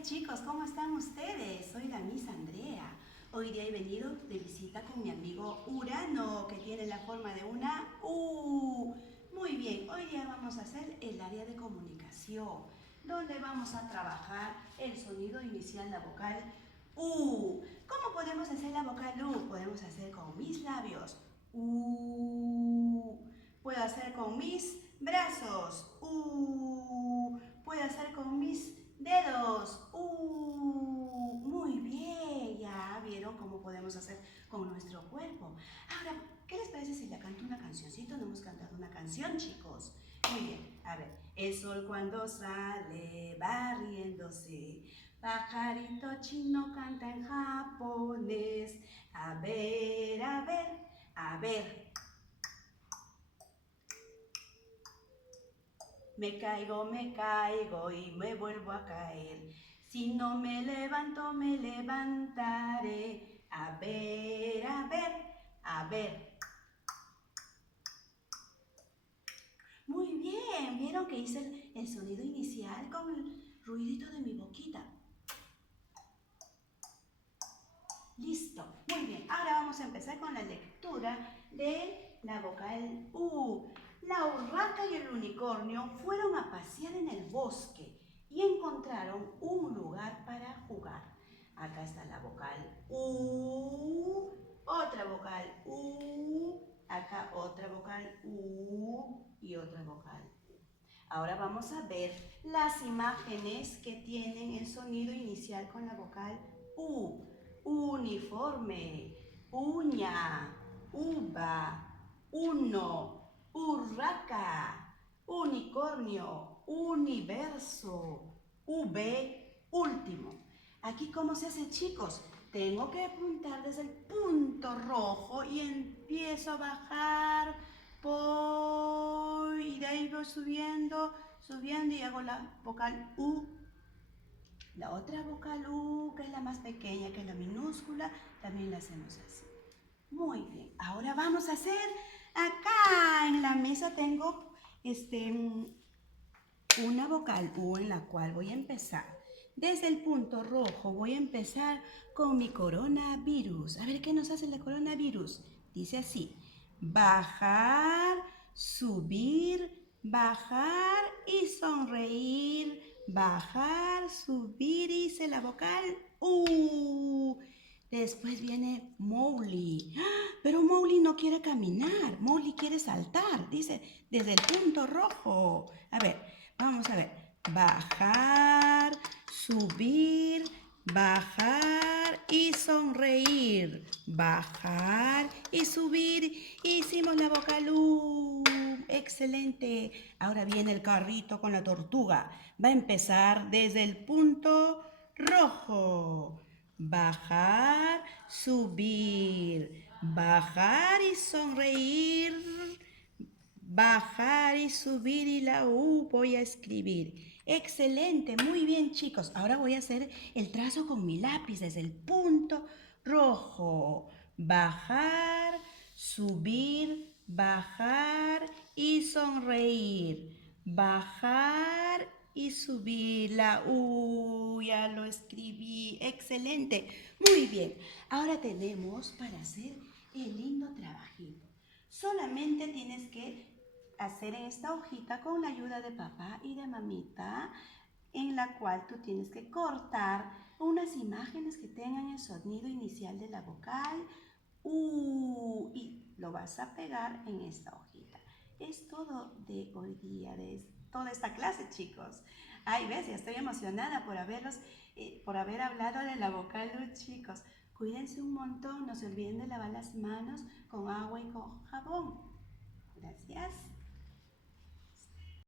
días chicos, ¿cómo están ustedes? Soy la Miss Andrea. Hoy día he venido de visita con mi amigo Urano, que tiene la forma de una U. Muy bien, hoy día vamos a hacer el área de comunicación, donde vamos a trabajar el sonido inicial, la vocal U. ¿Cómo podemos hacer la vocal U? Podemos hacer con mis labios. U. Puedo hacer con mis brazos. Puedo hacer con mis dedos. Muy bien. Ya vieron cómo podemos hacer con nuestro cuerpo. Ahora, ¿qué les parece si le canto una cancioncita? No hemos cantado una canción, chicos. Muy bien. A ver. El sol cuando sale va riéndose. Pajarito chino canta en japonés. A ver, a ver, a ver. Me caigo y me vuelvo a caer. Si no me levanto, me levantaré. A ver, a ver, a ver. Muy bien, ¿vieron que hice el sonido inicial con el ruidito de mi boquita? Listo, muy bien. Ahora vamos a empezar con la lectura de la vocal U. La urraca y el unicornio fueron a pasear en el bosque y encontraron un lugar para jugar. Acá está la vocal U, otra vocal U, acá otra vocal U y otra vocal U. Ahora vamos a ver las imágenes que tienen el sonido inicial con la vocal U. Uniforme, uña, uva, uno, urraca, unicornio, universo, V, último. Aquí, ¿cómo se hace, chicos? Tengo que apuntar desde el punto rojo y empiezo a bajar y de ahí voy subiendo y hago la vocal U. La otra vocal U, que es la más pequeña, que es la minúscula, también la hacemos así. Muy bien, ahora vamos a hacer, acá en la mesa tengo una vocal U en la cual voy a empezar. Desde el punto rojo voy a empezar con mi coronavirus. A ver qué nos hace la coronavirus. Dice así: bajar, subir, bajar y sonreír. Bajar, subir, hice la vocal U. Después viene Mowgli. ¡Ah! Pero Mowgli no quiere caminar. Mowgli quiere saltar. Dice desde el punto rojo. A ver, vamos a ver. Bajar, subir, bajar y sonreír. Bajar y subir. Hicimos la vocal U. Excelente. Ahora viene el carrito con la tortuga. Va a empezar desde el punto rojo. Bajar, subir. Bajar y sonreír. Bajar y subir y la U voy a escribir. Excelente, muy bien chicos. Ahora voy a hacer el trazo con mi lápiz desde el punto rojo. Bajar, subir, bajar y sonreír. Bajar y subir la U. Ya lo escribí. Excelente. Muy bien. Ahora tenemos para hacer el lindo trabajito. Solamente tienes que hacer en esta hojita con la ayuda de papá y de mamita, en la cual tú tienes que cortar unas imágenes que tengan el sonido inicial de la vocal U y lo vas a pegar en esta hojita. Es todo de hoy día, de toda esta clase, chicos. Ay, ves, ya estoy emocionada por haber hablado de la vocal U, chicos. Cuídense un montón, no se olviden de lavar las manos con agua y con jabón. Gracias.